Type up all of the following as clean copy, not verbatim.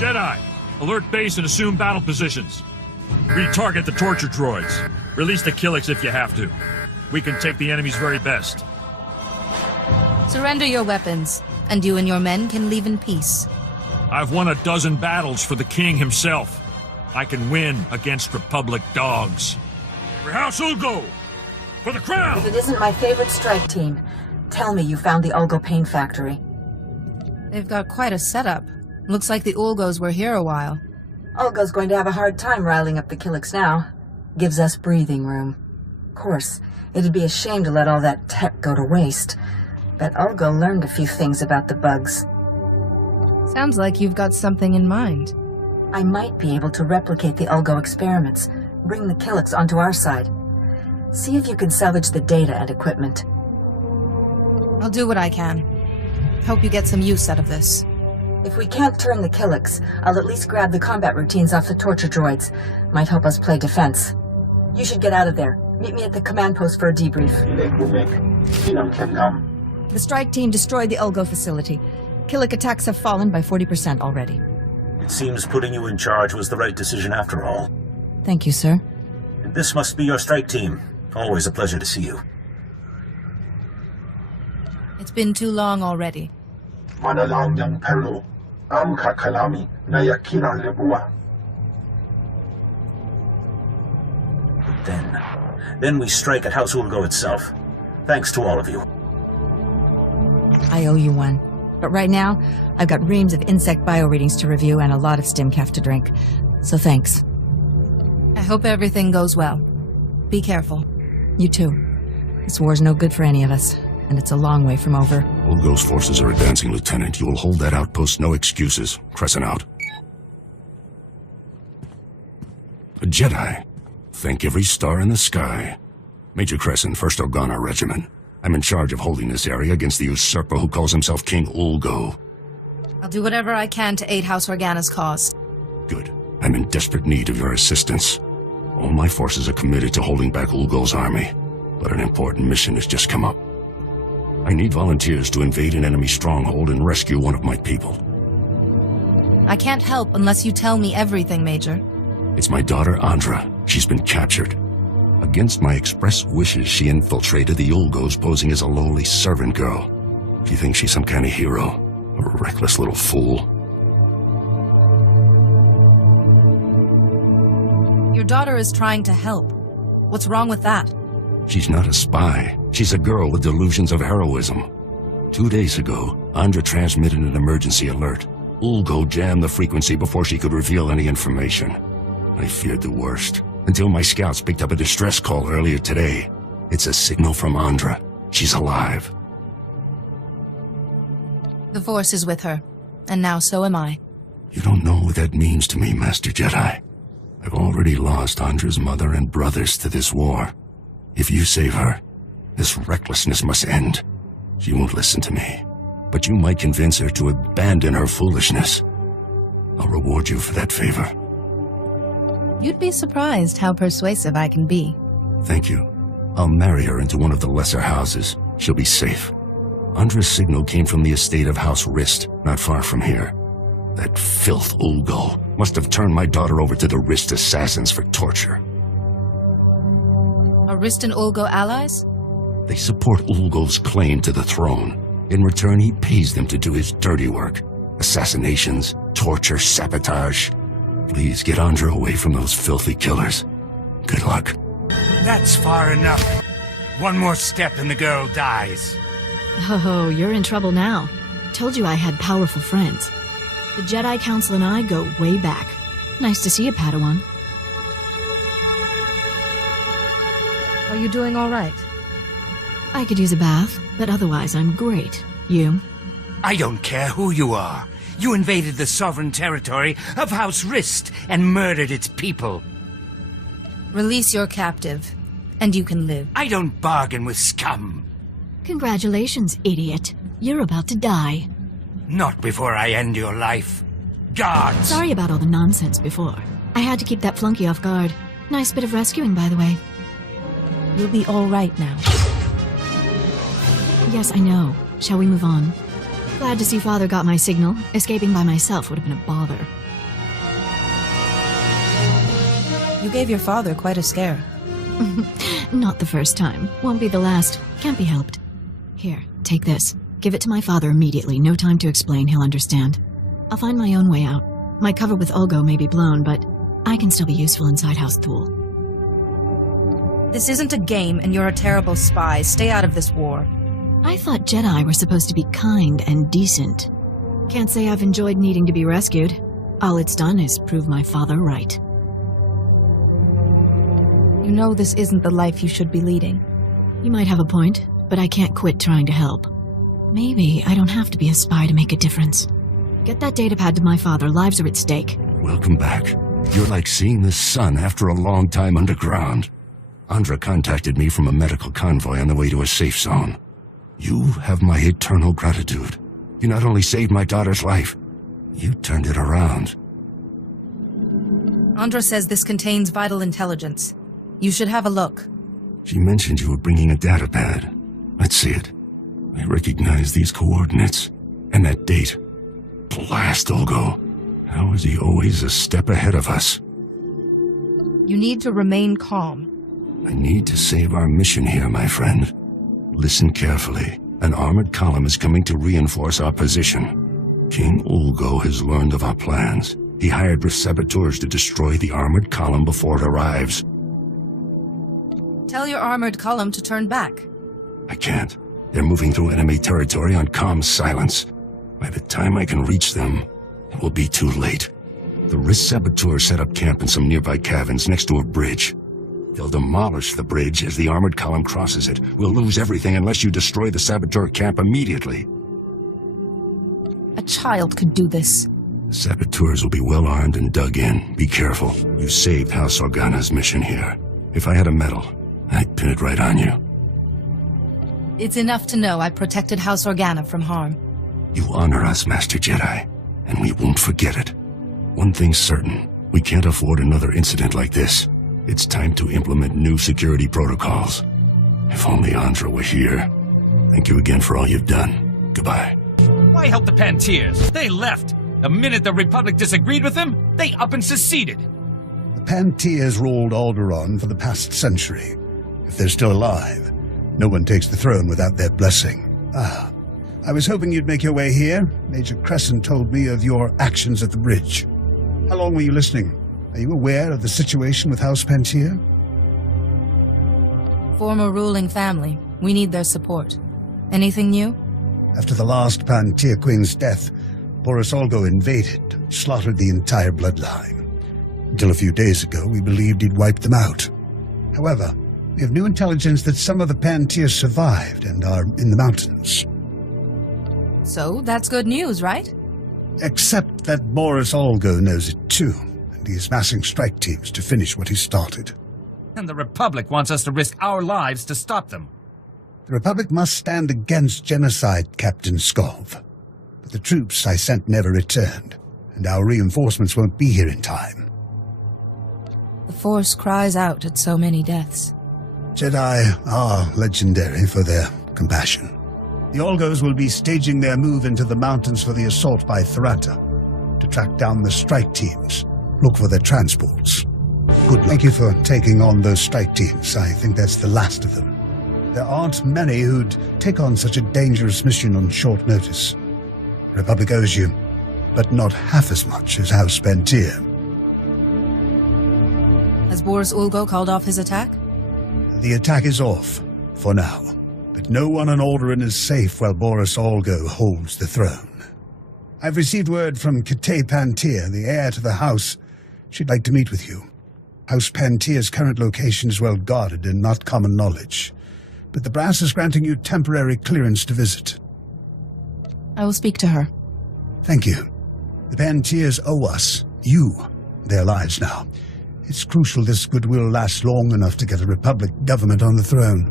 Jedi, alert base and assume battle positions. Retarget the torture droids. Release the Killiks if you have to. We can take the enemy's very best. Surrender your weapons, and you and your men can leave in peace. I've won a dozen battles for the king himself. I can win against Republic dogs. For House Ulgo! For the crown! If it isn't my favorite strike team, tell me you found the Ulgo paint factory. They've got quite a setup. Looks like the Ulgos were here a while. Ulgo's going to have a hard time riling up the Killiks now. Gives us breathing room. Of course, it'd be a shame to let all that tech go to waste. But Ulgo learned a few things about the bugs. Sounds like you've got something in mind. I might be able to replicate the Ulgo experiments, bring the Killiks onto our side. See if you can salvage the data and equipment. I'll do what I can. Hope you get some use out of this. If we can't turn the Killiks, I'll at least grab the combat routines off the torture droids. Might help us play defense. You should get out of there. Meet me at the command post for a debrief. The strike team destroyed the Ulgo facility. Killik attacks have fallen by 40% already. It seems putting you in charge was the right decision after all. Thank you, sir. And this must be your strike team. Always a pleasure to see you. It's been too long already. Then we strike at House Ulgo itself. Thanks to all of you. I owe you one. But right now, I've got reams of insect bioreadings to review and a lot of stimcaf to drink. So thanks. I hope everything goes well. Be careful. You too. This war's no good for any of us, and it's a long way from over. Ulgo's forces are advancing, Lieutenant. You will hold that outpost, no excuses. Crescent out. A Jedi. Thank every star in the sky. Major Crescent, 1st Organa Regiment. I'm in charge of holding this area against the usurper who calls himself King Ulgo. I'll do whatever I can to aid House Organa's cause. Good. I'm in desperate need of your assistance. All my forces are committed to holding back Ulgo's army, but an important mission has just come up. I need volunteers to invade an enemy stronghold and rescue one of my people. I can't help unless you tell me everything, Major. It's my daughter, Andra. She's been captured. Against my express wishes, she infiltrated the Ulgos posing as a lowly servant girl. She thinks she's some kind of hero. A reckless little fool. Your daughter is trying to help. What's wrong with that? She's not a spy. She's a girl with delusions of heroism. 2 days ago, Andra transmitted an emergency alert. Ulgo jammed the frequency before she could reveal any information. I feared the worst, until my scouts picked up a distress call earlier today. It's a signal from Andra. She's alive. The Force is with her, and now so am I. You don't know what that means to me, Master Jedi. I've already lost Andra's mother and brothers to this war. If you save her, this recklessness must end. She won't listen to me, but you might convince her to abandon her foolishness. I'll reward you for that favor. You'd be surprised how persuasive I can be. Thank you. I'll marry her into one of the lesser houses. She'll be safe. Andra's signal came from the estate of House Rist, not far from here. That filth Ulgo must have turned my daughter over to the Rist assassins for torture. Are Rist and Ulgo allies? They support Ulgo's claim to the throne. In return, he pays them to do his dirty work. Assassinations, torture, sabotage. Please get Andra away from those filthy killers. Good luck. That's far enough. One more step and the girl dies. Oh, you're in trouble now. Told you I had powerful friends. The Jedi Council and I go way back. Nice to see you, Padawan. Are you doing all right? I could use a bath, but otherwise I'm great. You? I don't care who you are. You invaded the sovereign territory of House Rist and murdered its people. Release your captive, and you can live. I don't bargain with scum. Congratulations, idiot. You're about to die. Not before I end your life. Guards! Sorry about all the nonsense before. I had to keep that flunky off guard. Nice bit of rescuing, by the way. You'll be all right now. Yes, I know. Shall we move on? Glad to see Father got my signal. Escaping by myself would have been a bother. You gave your father quite a scare. Not the first time. Won't be the last. Can't be helped. Here, take this. Give it to my father immediately. No time to explain. He'll understand. I'll find my own way out. My cover with Ulgo may be blown, but I can still be useful inside House Thule. This isn't a game, and you're a terrible spy. Stay out of this war. I thought Jedi were supposed to be kind and decent. Can't say I've enjoyed needing to be rescued. All it's done is prove my father right. You know this isn't the life you should be leading. You might have a point, but I can't quit trying to help. Maybe I don't have to be a spy to make a difference. Get that datapad to my father. Lives are at stake. Welcome back. You're like seeing the sun after a long time underground. Andra contacted me from a medical convoy on the way to a safe zone. You have my eternal gratitude. You not only saved my daughter's life, you turned it around. Andra says this contains vital intelligence. You should have a look. She mentioned you were bringing a datapad. Let's see it. I recognize these coordinates. And that date. Blast, Ulgo. How is he always a step ahead of us? You need to remain calm. I need to save our mission here, my friend. Listen carefully. An armored column is coming to reinforce our position. King Ulgo has learned of our plans. He hired saboteurs to destroy the armored column before it arrives. Tell your armored column to turn back. I can't. They're moving through enemy territory on comm silence. By the time I can reach them, it will be too late. The Risk saboteurs set up camp in some nearby caverns next to a bridge. They'll demolish the bridge as the armored column crosses it. We'll lose everything unless you destroy the saboteur camp immediately. A child could do this. The saboteurs will be well armed and dug in. Be careful. You saved House Organa's mission here. If I had a medal, I'd pin it right on you. It's enough to know I protected House Organa from harm. You honor us, Master Jedi, and we won't forget it. One thing's certain, we can't afford another incident like this. It's time to implement new security protocols. If only Andra were here. Thank you again for all you've done. Goodbye. Why help the Pantiers? They left. The minute the Republic disagreed with them, they up and seceded. The Pantiers ruled Alderaan for the past century. If they're still alive, no one takes the throne without their blessing. I was hoping you'd make your way here. Major Crescent told me of your actions at the bridge. How long were you listening? Are you aware of the situation with House Pantier? Former ruling family. We need their support. Anything new? After the last Pantier Queen's death, Boris Ulgo invaded, slaughtered the entire bloodline. Until a few days ago, we believed he'd wiped them out. However, we have new intelligence that some of the Pantiers survived and are in the mountains. So, that's good news, right? Except that Boris Ulgo knows it too, and he is massing strike teams to finish what he started. And the Republic wants us to risk our lives to stop them. The Republic must stand against genocide, Captain Skov. But the troops I sent never returned, and our reinforcements won't be here in time. The Force cries out at so many deaths. Jedi are legendary for their compassion. The Olgos will be staging their move into the mountains for the assault by Thrata, to track down the strike teams, look for their transports. Good luck. Thank you for taking on those strike teams. I think that's the last of them. There aren't many who'd take on such a dangerous mission on short notice. Republic owes you, but not half as much as House Pantier. Has Boris Ulgo called off his attack? The attack is off, for now. But no one on Alderaan is safe while Boris Ulgo holds the throne. I've received word from Kate Pantier, the heir to the house. She'd like to meet with you. House Pantier's current location is well guarded and not common knowledge. But the brass is granting you temporary clearance to visit. I will speak to her. Thank you. The Pantiers owe us, you, their lives now. It's crucial this goodwill lasts long enough to get a Republic government on the throne.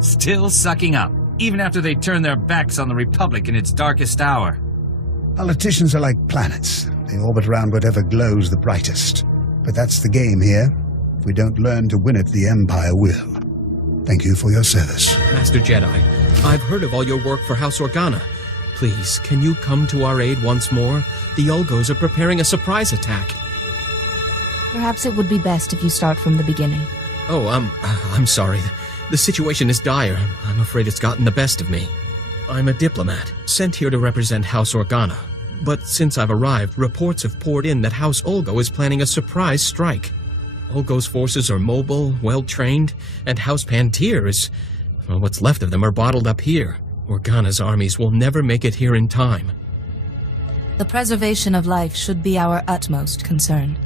Still sucking up, even after they turn their backs on the Republic in its darkest hour. Politicians are like planets. They orbit around whatever glows the brightest. But that's the game here. If we don't learn to win it, the Empire will. Thank you for your service. Master Jedi, I've heard of all your work for House Organa. Please, can you come to our aid once more? The Ulgos are preparing a surprise attack. Perhaps it would be best if you start from the beginning. Oh, I'm sorry. The situation is dire. I'm afraid it's gotten the best of me. I'm a diplomat, sent here to represent House Organa. But since I've arrived, reports have poured in that House Ulgo is planning a surprise strike. Ulgo's forces are mobile, well-trained, and House Pantir is... well, what's left of them are bottled up here. Organa's armies will never make it here in time. The preservation of life should be our utmost concern.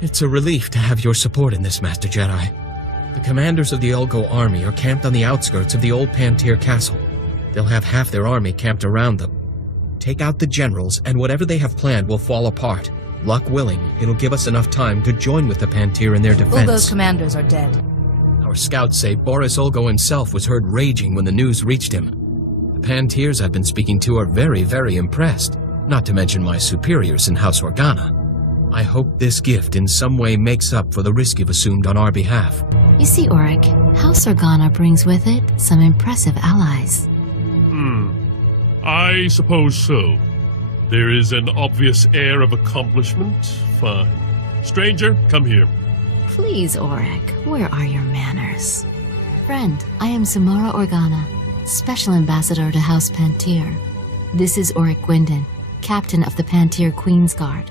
It's a relief to have your support in this, Master Jedi. The commanders of the Ulgo army are camped on the outskirts of the old Pantir castle. They'll have half their army camped around them. Take out the generals, and whatever they have planned will fall apart. Luck willing, it'll give us enough time to join with the Pantir in their defense. Ulgo's commanders are dead. Our scouts say Boris Ulgo himself was heard raging when the news reached him. The Pantirs I've been speaking to are very, very impressed, not to mention my superiors in House Organa. I hope this gift in some way makes up for the risk you've assumed on our behalf. You see, Auric, House Organa brings with it some impressive allies. I suppose so. There is an obvious air of accomplishment. Fine. Stranger, come here. Please, Auric, where are your manners? Friend, I am Samara Organa, Special Ambassador to House Pantir. This is Auric Gwyndon, Captain of the Pantir Queen's Guard.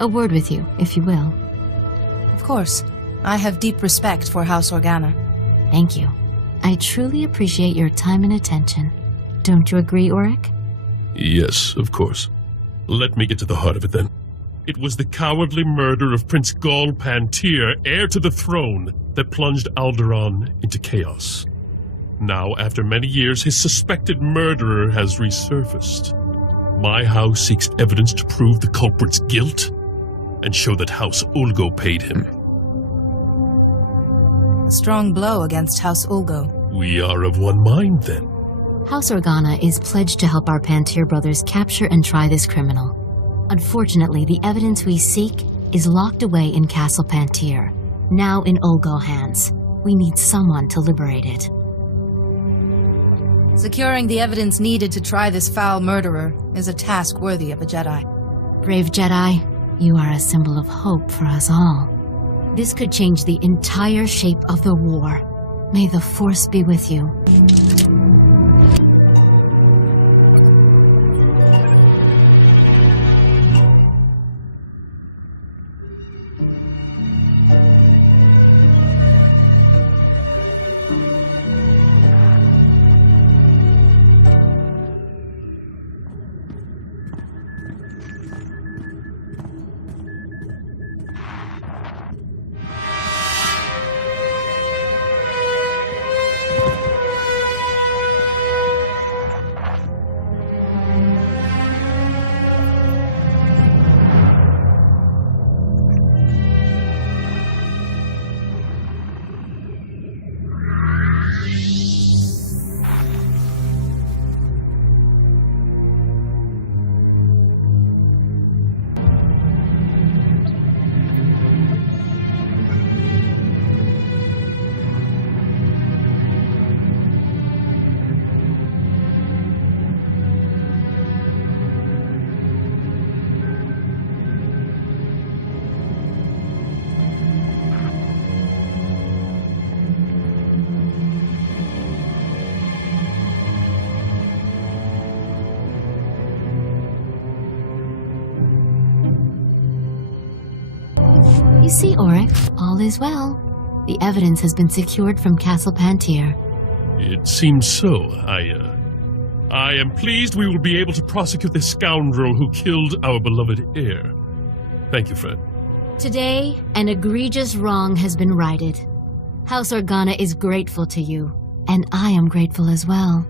A word with you, if you will. Of course. I have deep respect for House Organa. Thank you. I truly appreciate your time and attention. Don't you agree, Auric? Yes, of course. Let me get to the heart of it then. It was the cowardly murder of Prince Gol Pantir, heir to the throne, that plunged Alderaan into chaos. Now, after many years, his suspected murderer has resurfaced. My house seeks evidence to prove the culprit's guilt and show that House Ulgo paid him. A strong blow against House Ulgo. We are of one mind, then. House Organa is pledged to help our Pantir brothers capture and try this criminal. Unfortunately, the evidence we seek is locked away in Castle Pantir, now in Ulgo hands. We need someone to liberate it. Securing the evidence needed to try this foul murderer is a task worthy of a Jedi. Brave Jedi, you are a symbol of hope for us all. This could change the entire shape of the war. May the Force be with you. You see, Auric, all is well. The evidence has been secured from Castle Pantir. It seems so. I am pleased we will be able to prosecute the scoundrel who killed our beloved heir. Thank you, friend. Today, an egregious wrong has been righted. House Organa is grateful to you, and I am grateful as well.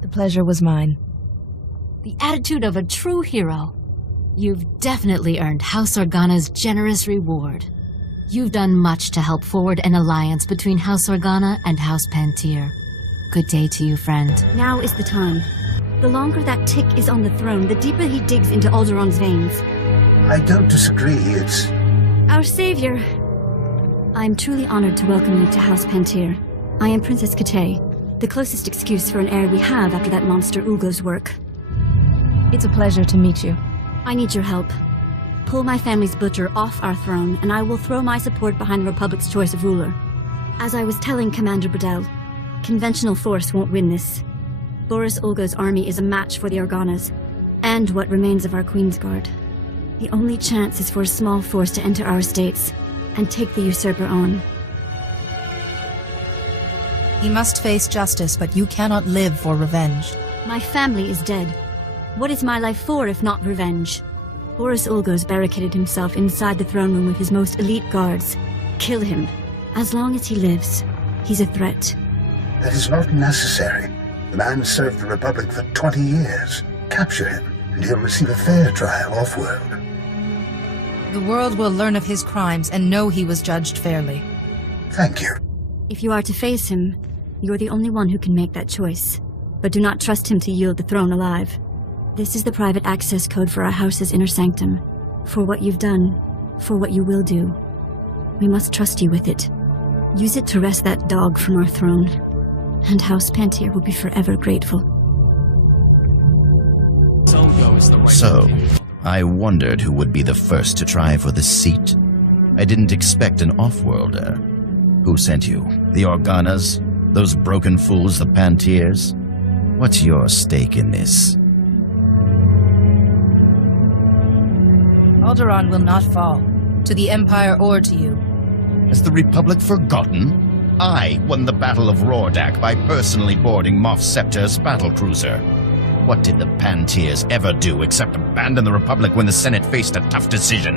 The pleasure was mine. The attitude of a true hero. You've definitely earned House Organa's generous reward. You've done much to help forward an alliance between House Organa and House Pantir. Good day to you, friend. Now is the time. The longer that tick is on the throne, the deeper he digs into Alderaan's veins. I don't disagree, it's... Our savior. I am truly honored to welcome you to House Pantir. I am Princess Katay, the closest excuse for an heir we have after that monster Ulgo's work. It's a pleasure to meet you. I need your help. Pull my family's butcher off our throne, and I will throw my support behind the Republic's choice of ruler. As I was telling Commander Bradell, conventional force won't win this. Boris Olga's army is a match for the Organas, and what remains of our Queensguard. The only chance is for a small force to enter our states and take the usurper on. He must face justice, but you cannot live for revenge. My family is dead. What is my life for if not revenge? Boris Olga's barricaded himself inside the throne room with his most elite guards. Kill him. As long as he lives, he's a threat. That is not necessary. The man served the Republic for 20 years. Capture him, and he'll receive a fair trial off-world. The world will learn of his crimes and know he was judged fairly. Thank you. If you are to face him, you're the only one who can make that choice. But do not trust him to yield the throne alive. This is the private access code for our house's inner sanctum. For what you've done, for what you will do. We must trust you with it. Use it to wrest that dog from our throne. And House Pantier will be forever grateful. So, I wondered who would be the first to try for the seat. I didn't expect an off-worlder. Who sent you? The Organas? Those broken fools, the Pantiers? What's your stake in this? Alderaan will not fall, to the Empire or to you. Has the Republic forgotten? I won the Battle of Rordak by personally boarding Moff Scepter's battlecruiser. What did the Pantiers ever do except abandon the Republic when the Senate faced a tough decision?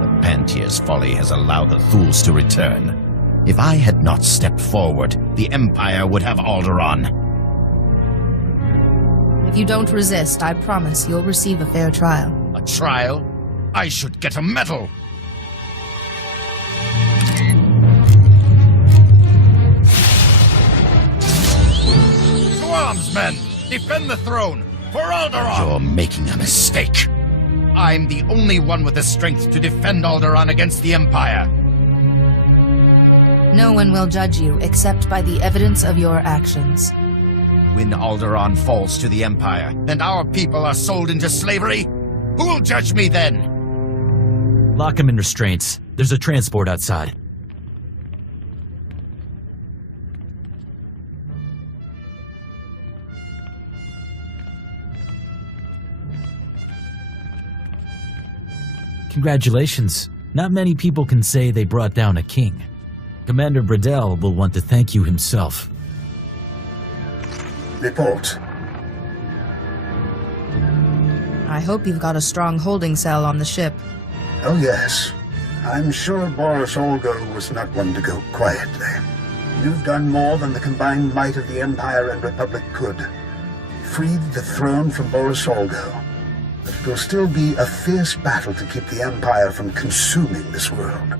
The Pantiers' folly has allowed the fools to return. If I had not stepped forward, the Empire would have Alderaan. If you don't resist, I promise you'll receive a fair trial. A trial? I should get a medal! To arms, men! Defend the throne! For Alderaan! You're making a mistake. I'm the only one with the strength to defend Alderaan against the Empire. No one will judge you except by the evidence of your actions. When Alderaan falls to the Empire, and our people are sold into slavery, who will judge me then? Lock him in restraints. There's a transport outside. Congratulations. Not many people can say they brought down a king. Commander Bradell will want to thank you himself. Report. I hope you've got a strong holding cell on the ship. Oh yes. I'm sure Boris Olga was not one to go quietly. You've done more than the combined might of the Empire and Republic could. Freed the throne from Boris Olga. But it will still be a fierce battle to keep the Empire from consuming this world.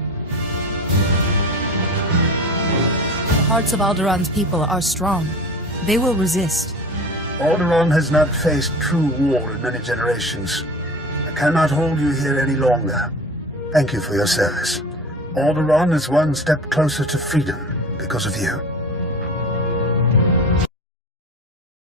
The hearts of Alderaan's people are strong. They will resist. Alderaan has not faced true war in many generations. I cannot hold you here any longer. Thank you for your service. Alderaan is one step closer to freedom because of you.